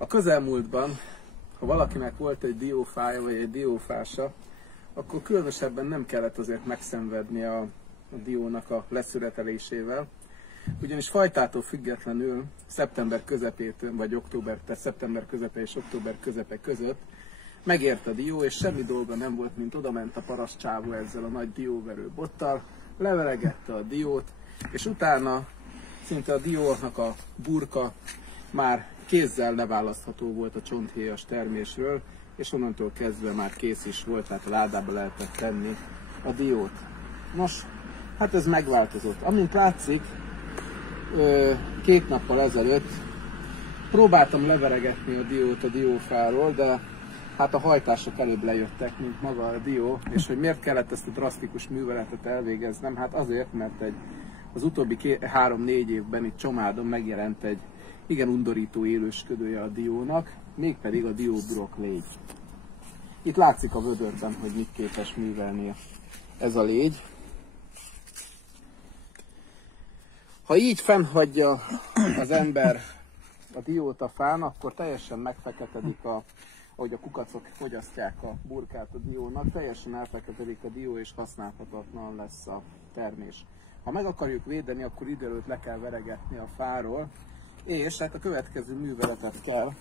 A közelmúltban, ha valakinek volt egy diófája vagy egy diófása, akkor különösebben nem kellett azért megszenvedni a diónak a leszüretelésével, ugyanis fajtától függetlenül szeptember közepétől vagy szeptember közepe és október közepe között megért a dió, és semmi dolga nem volt, mint odament a parasztcsávó ezzel a nagy dióverő bottal, levelegette a diót, és utána szinte a diónak a burka már kézzel leválasztható volt a csonthéjas termésről, és onnantól kezdve már kész is volt, tehát a ládába lehetett tenni a diót. Nos, hát ez megváltozott. Amint látszik, 2 nappal ezelőtt próbáltam leveregetni a diót a diófáról, de hát a hajtások előbb lejöttek, mint maga a dió, és hogy miért kellett ezt a drasztikus műveletet elvégeznem? Hát azért, mert az utóbbi 3-4 évben itt Csomádon megjelent egy igen undorító élősködője a diónak, mégpedig a dióburok légy. Itt látszik a vödörben, hogy mit képes művelni ez a légy. Ha így fennhagyja az ember a diót a fán, akkor teljesen megfeketedik, ahogy a kukacok fogyasztják a burkát a diónak, teljesen elfeketedik a dió, és használhatatlan lesz a termés. Ha meg akarjuk védeni, akkor idő előtt le kell veregetni a fáról, és hát a következő műveletet kell.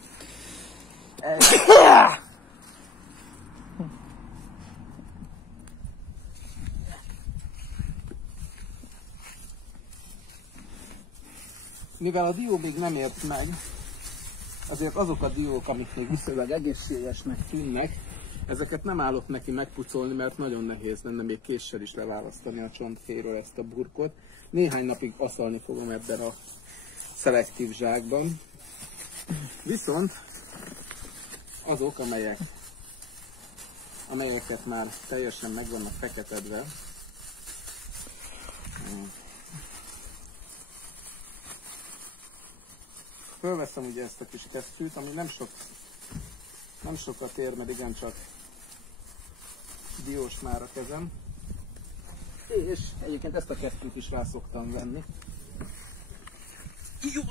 Mivel a dió még nem ért meg, azért azok a diók, amik még viszonylag egészségesnek tűnnek, ezeket nem állok neki megpucolni, mert nagyon nehéz lenne még késsel is leválasztani a csonthéjról ezt a burkot. Néhány napig aszalni fogom ebben a szelektív zsákban. Viszont azok, amelyeket már teljesen meg vannak feketedve, fölveszem ugye ezt a kis kesztyűt, ami nem sokat ér, mert igencsak diós már a kezem. És egyébként ezt a kesztyűt is rá szoktam venni. Jó.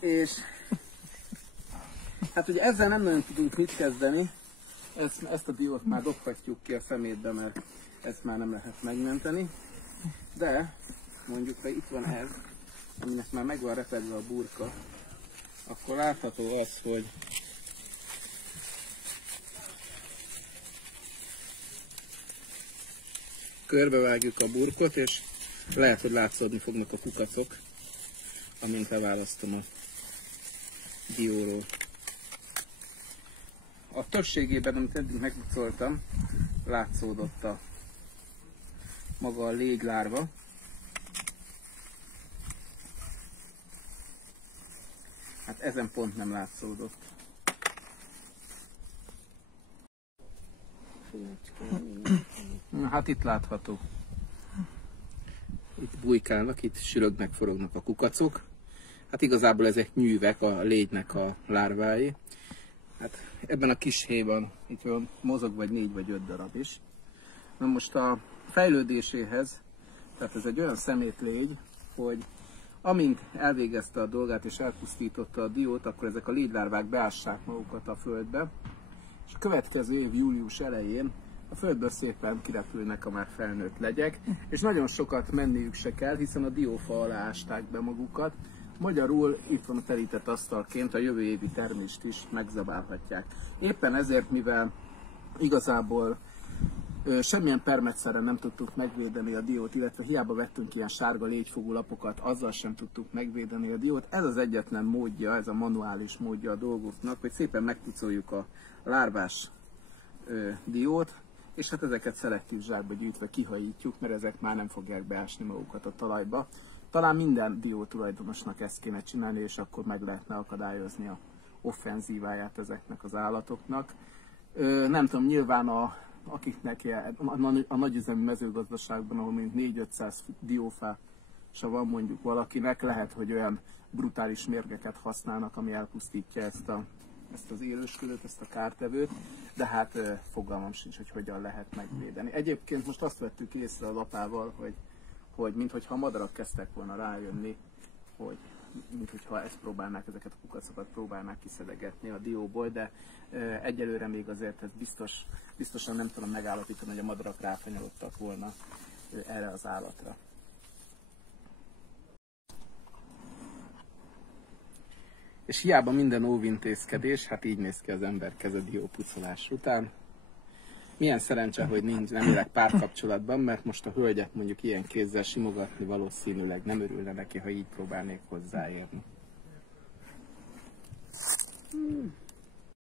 És hát ugye ezzel nem nagyon tudunk mit kezdeni, ezt a diót már dobhatjuk ki a szemétbe, mert ezt már nem lehet megmenteni. De mondjuk, ha itt van ez, aminek már meg van repedve a burka, akkor látható az, hogy körbevágjuk a burkot, és lehet, hogy látszódni fognak a kukacok, amint leválasztom a dióról. A többségében, amit eddig megpucoltam, látszódott maga a légylárva. Hát ezen pont nem látszódott. Na, hát itt látható. Itt bujkálnak, itt sürögnek, forognak a kukacok. Hát igazából ezek nyűvek, a légynek a lárvái. Hát ebben a kis héjban itt mozog vagy 4 vagy 5 darab is. Na most a fejlődéséhez, tehát ez egy olyan szemétlégy, hogy amint elvégezte a dolgát és elpusztította a diót, akkor ezek a légylárvák beássák magukat a földbe, és a következő év július elején a földből szépen kirepülnek a már felnőtt legyek, és nagyon sokat menniük se kell, hiszen a diófa alá ásták be magukat. Magyarul itt van a telített asztalként, a jövő évi termést is megzabálhatják. Éppen ezért, mivel igazából semmilyen permetszerrel nem tudtuk megvédeni a diót, illetve hiába vettünk ilyen sárga légyfogú lapokat, azzal sem tudtuk megvédeni a diót. Ez az egyetlen módja, ez a manuális módja a dolgoknak, hogy szépen megpucoljuk a lárvás diót, és hát ezeket szelektív zsákba gyűjtve kihajítjuk, mert ezek már nem fogják beásni magukat a talajba. Talán minden dió tulajdonosnak ezt kéne csinálni, és akkor meg lehetne akadályozni a offenzíváját ezeknek az állatoknak. Nem tudom, nyilván akiknek a nagyüzemű mezőgazdaságban, ahol mondjuk 4-500 diófása van mondjuk valakinek, lehet, hogy olyan brutális mérgeket használnak, ami elpusztítja ezt az élősködőt, ezt a kártevőt, de hát fogalmam sincs, hogy hogyan lehet megvédeni. Egyébként most azt vettük észre az apával, hogy minthogyha a madarak kezdtek volna rájönni, hogy mint hogyha ezt próbálnák, ezeket a kukacokat próbálnák kiszedegetni a dióból, de egyelőre még azért ez biztosan nem tudom megállapítani, hogy a madarak ráfanyalodtak volna erre az állatra. És hiába minden óvintézkedés, hát így néz ki az ember keze diópucolás után. Milyen szerencse, hogy nem élek párkapcsolatban, mert most a hölgyet mondjuk ilyen kézzel simogatni valószínűleg nem örülne neki, ha így próbálnék hozzáérni.